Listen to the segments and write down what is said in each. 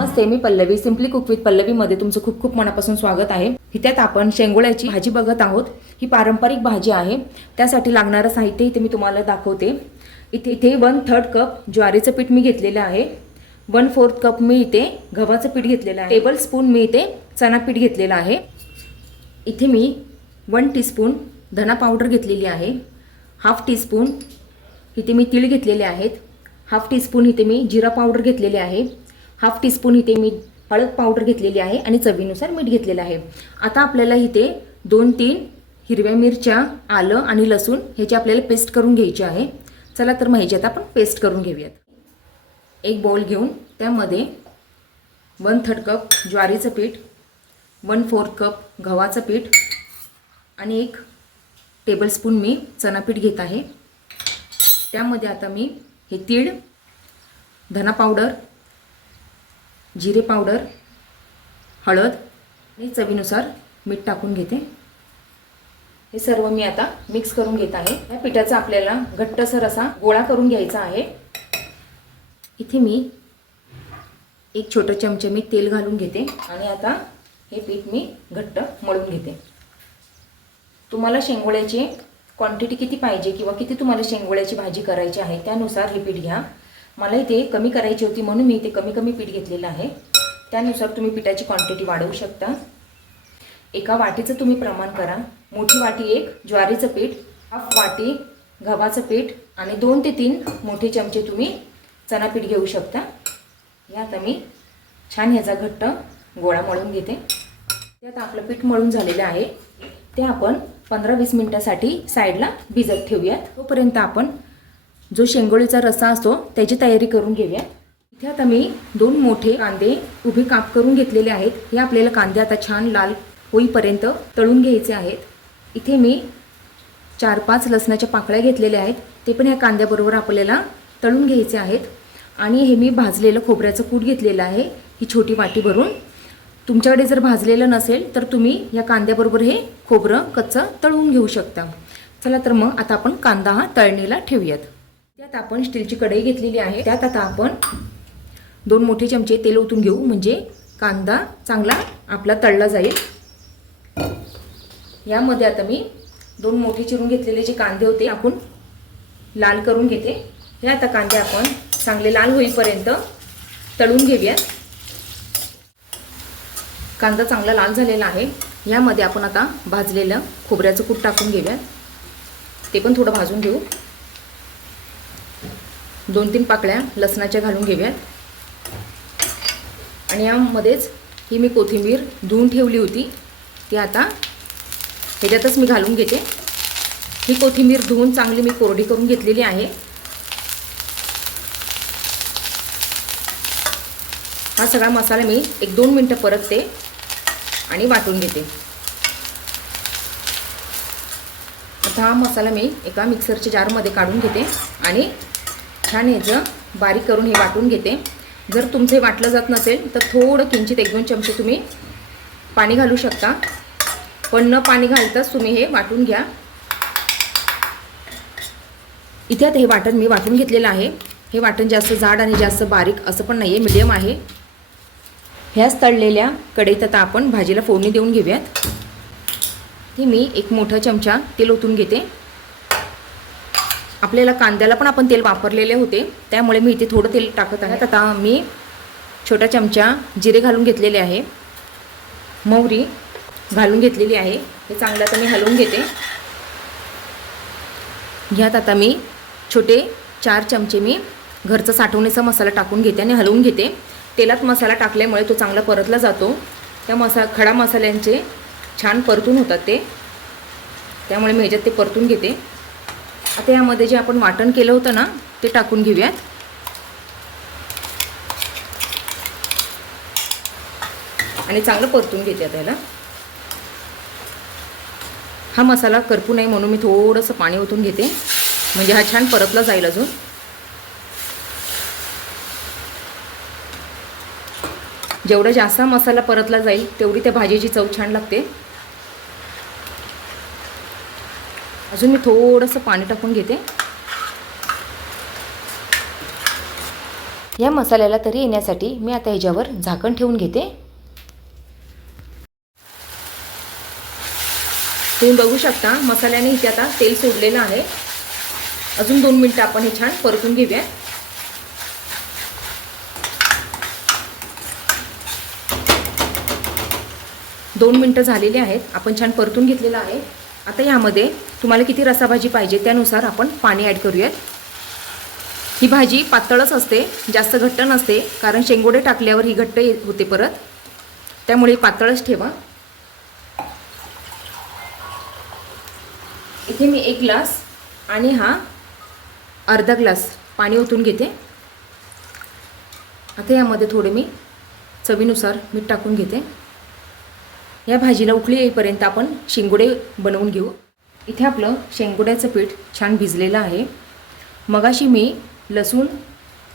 नमस्ते मी Pallavi simply cook with पल्लवीमध्ये तुमचं खूप खूप मनापासून स्वागत आहे. त्यात आपण शेंगोळ्याची भाजी बघत आहोत. ही पारंपरिक भाजी आहे. त्यासाठी लागणारं साहित्य इथे मी तुम्हाला दाखवते. इथे इथे वन थर्ड कप ज्वारीचं पीठ मी घेतलेलं आहे. वन फोर्थ कप मी इथे गव्हाचं पीठ घेतलेलं आहे. टेबल स्पून मी इथे चणा पीठ घेतलेलं आहे. इथे मी वन टीस्पून धना पावडर घेतलेली आहे. हाफ टीस्पून इथे मी तीळ घेतलेले आहेत. हाफ टीस्पून इथे मी जिरा पावडर घेतलेले आहे. हाफ टीस्पून इथे मीठ हळद पावडर घेतलेली आहे आणि चवीनुसार मीठ घेतलेलं आहे. आता आपल्याला इथे दोन तीन हिरव्या मिरच्या आलं आणि लसूण ह्याची आपल्याला पेस्ट करून घ्यायची आहे चला तर मग ह्याची आता आपण पेस्ट करून घेऊयात. एक बाउल घेऊन त्यामध्ये वन थर्ड कप ज्वारीचं पीठ वन फोर्थ कप गव्हाचं पीठ आणि एक टेबलस्पून मी चणा पीठ घेत आहे. त्यामध्ये आता मी हे तीळ धना पावडर जिरे पावडर हळद आणि चवीनुसार मीठ टाकून घेते. हे सर्व मी आता मिक्स करून घेत आहे. या पिठाचा आपल्याला घट्टसर असा गोळा करून घ्यायचा आहे. इथे मी एक छोटं चमचे मी तेल घालून घेते आणि आता हे पीठ मी घट्ट मळून घेते. तुम्हाला शेंगोळ्याची क्वांटिटी किती पाहिजे किंवा किती तुम्हाला शेंगोळ्याची भाजी करायची आहे त्यानुसार हे पीठ घ्या. मला इथे कमी करायची होती म्हणून मी इथे कमी कमी पीठ घेतलेलं आहे. त्यानुसार तुम्ही पिठाची क्वांटिटी वाढवू शकता. एका वाटीचं तुम्ही प्रमाण करा. मोठी वाटी एक ज्वारीचं पीठ हाफ वाटी गव्हाचं पीठ आणि दोन ते तीन मोठे चमचे तुम्ही चणा पीठ घेऊ शकता. यात मी छान ह्याचा घट्ट गोळा मळून घेते. त्यात आपलं पीठ मळून झालेलं आहे. ते आपण पंधरा वीस मिनटासाठी साईडला भिजत ठेवूयात. तोपर्यंत आपण जो शेंगोळीचा रस्सा असतो त्याची तयारी करून घेऊया. इथे आता मी दोन मोठे कांदे उभे काप करून घेतलेले आहेत. हे आपल्याला कांदे आता छान लाल होईपर्यंत तळून घ्यायचे आहेत. इथे मी चार पाच लसणाच्या पाकळ्या घेतलेल्या आहेत. ते पण या कांद्याबरोबर आपल्याला तळून घ्यायचे आहेत. आणि हे मी भाजलेलं खोबऱ्याचं कूट घेतलेलं आहे. ही छोटी वाटी भरून. तुमच्याकडे जर भाजलेलं नसेल तर तुम्ही या कांद्याबरोबर हे खोबरं कच्चं तळून घेऊ शकता. चला तर मग आता आपण कांदा हा तळणीला ठेवूयात. त्यात आपण स्टीलची कढई घेतलेली आहे. त्यात आता आपण दोन मोठे चमचे तेल ओतून घेऊ. म्हणजे कांदा चांगला आपला तळला जाईल. यामध्ये आता मी दोन मोठे चिरून घेतलेले जे कांदे होते आपण लाल करून घेते. हे आता कांदे आपण चांगले लाल होईपर्यंत तळून घेऊयात. कांदा चांगला लाल झालेला आहे. यामध्ये आपण आता भाजलेलं खोबऱ्याचं कूट टाकून घेऊयात. ते पण थोडं भाजून घेऊ. दोन तीन पाकळ्या लसणाच्या घालून घेऊयात. आणि यामध्येच ही मी कोथिंबीर धुवून ठेवली होती. ती आता ह्याच्यातच मी घालून घेते. ही कोथिंबीर धुवून चांगली मी कोरडी करून घेतलेली आहे. हा सगळा मसाला मी एक दोन मिनटं परतते आणि वाटून घेते. आता हा मसाला मी एका मिक्सरच्या जारमध्ये काढून घेते आणि छान ह्याचं बारीक करून हे वाटून घेते. जर तुमचं वाटलं जात नसेल तर थोडं किंचित एक दोन चमचे तुम्ही पाणी घालू शकता. पण न पाणी घालताच तुम्ही हे वाटून घ्या. इथे आता हे वाटण मी वाटून घेतलेलं आहे. हे वाटण जास्त जाड आणि जास्त बारीक असं पण नाही आहे मिडियम आहे. ह्याच तळलेल्या कढईत आता आपण भाजीला फोडणी देऊन घेऊयात. हे मी एक मोठा चमचा तेल ओतून घेते. आपल्याला कांद्याला पण आपण तेल वापरलेले होते. त्यामुळे मी इथे थोडं तेल टाकत आहे. आता मी छोटा चमचा जिरे घालून घेतलेले आहे. मोहरी घालून घेतलेली आहे. हे चांगलं आता मी हलवून घेते. ह्यात आता मी छोटे चार चमचे मी घरचा साठवणीचा मसाला टाकून घेते आणि हलवून घेते. तेलात मसाला टाकल्यामुळे तो चांगला परतला जातो. त्या मसा खडा मसाल्यांचे छान परतून होतात ते. त्यामुळे मी ह्याच्यात ते परतून घेते. आता यामध्ये जे आपण वाटण केलं होतं ना ते टाकून घेऊयात. आणि चांगलं परतून घेते त्याला याला. हा मसाला करपू नये म्हणून मी थोडंसं पाणी ओतून घेते. म्हणजे हा छान परतला जाईल अजून. जेवढा जास्त मसाला परतला जाईल तेवढी त्या भाजीची चव छान लागते. अजून मी थोडंसं पाणी टाकून घेते. या मसाल्याला तरी येण्यासाठी मी आता ह्याच्यावर झाकण ठेवून घेते. तुम्ही बघू शकता मसाल्याने इथे आता तेल सोडलेलं आहे. अजून दोन मिनटं आपण हे छान परतून घेऊया. दोन मिनटं झालेली आहेत आपण छान परतून घेतलेलं आहे. आता यामध्ये तुम्हाला किती रसाभाजी पाहिजे त्यानुसार आपण पाणी ॲड करूयात. ही भाजी पातळच असते जास्त घट्ट नसते कारण शेंगोडे टाकल्यावर ही घट्ट होते परत. त्यामुळे पातळच ठेवा. इथे मी एक ग्लास आणि हा अर्धा ग्लास पाणी ओतून घेते. आता यामध्ये थोडे मी चवीनुसार मीठ टाकून घेते. या भाजीला उकळी येईपर्यंत आपण शेंगोडे बनवून घेऊ. इथे आपलं शेंगोड्याचं पीठ छान भिजलेलं आहे. मगाशी मी लसूण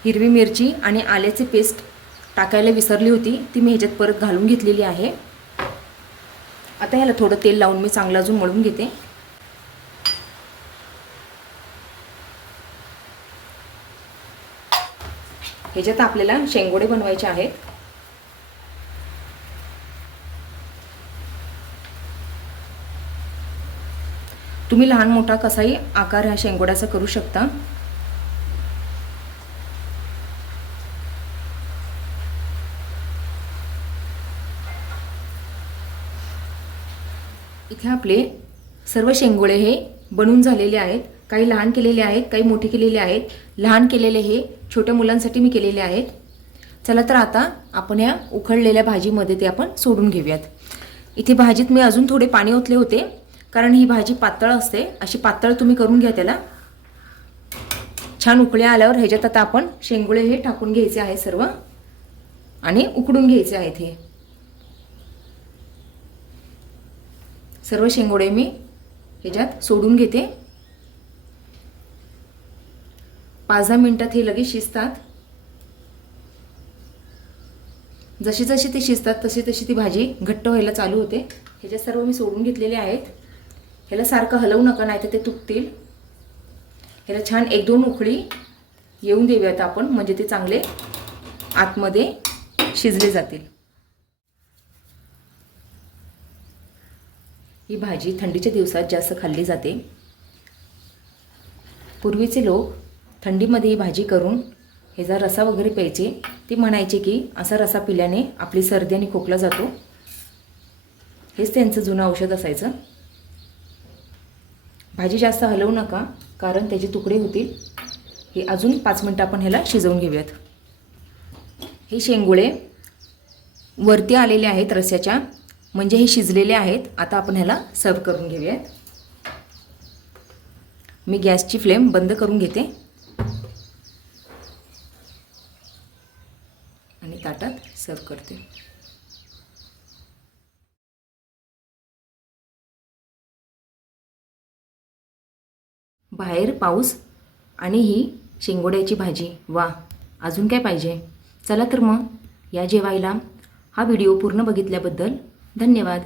हिरवी मिरची आणि आल्याची पेस्ट टाकायला विसरली होती. ती मी ह्याच्यात परत घालून घेतलेली आहे. आता ह्याला थोडं तेल लावून मी चांगलं अजून मळून घेते. ह्याच्यात आपल्याला शेंगोडे बनवायचे आहेत. तुम्ही लहान मोठा कसाही आकार ह्या शेंगोड्याचा करू शकता. इथे आपले सर्व शेंगोळे हे बनून झालेले आहेत. काही लहान केलेले आहेत काही मोठे केलेले आहेत. लहान केलेले हे छोट्या मुलांसाठी मी केलेले आहेत. चला तर आता आपण या उखळलेल्या भाजीमध्ये ते आपण सोडून घेऊयात. इथे भाजीत मी अजून थोडे पाणी ओतले होते. कारण ही भाजी पातळ असते. अशी पातळ तुम्ही करून घ्या त्याला. छान उकळ्या आल्यावर ह्याच्यात आता आपण शेंगुळे हे टाकून घ्यायचे आहे सर्व. आणि उकडून घ्यायचे आहेत हे. सर्व शेंगोडे मी ह्याच्यात सोडून घेते. पाच दहा मिनटात हे लगेच शिजतात. जशी जशी ते शिजतात तशी तशी ती भाजी घट्ट व्हायला चालू होते. ह्याच्यात सर्व मी सोडून घेतलेले आहेत. ह्याला सारखं हलवू नका नाही तर ते तुटतील. ह्याला छान एक दोन उकळी येऊन देऊयात आपण म्हणजे ते चांगले आतमध्ये शिजले जातील. ही भाजी थंडीच्या दिवसात जास्त खाल्ली जाते. पूर्वीचे लोक थंडीमध्ये ही भाजी करून ह्याचा रसा वगैरे प्यायचे ते म्हणायचे की असा रसा पिल्याने आपली सर्दी आणि खोकला जातो. हेच त्यांचं जुनं औषध असायचं. भाजी जास्त हलवू नका कारण त्याचे तुकडे होतील. हे अजून पाच मिनटं आपण ह्याला शिजवून घेऊयात. हे शेंगुळे वरती आलेले आहेत रस्याच्या म्हणजे हे शिजलेले आहेत. आता आपण ह्याला सर्व करून घेऊयात. मी गॅसची फ्लेम बंद करून घेते. आणि ताटात सर्व करते. बाहेर पाऊस आणि ही शेंगोड्याची भाजी. वा अजून काय पाहिजे? चला तर मग या जेवायला. हा व्हिडिओ पूर्ण बघितल्याबद्दल धन्यवाद.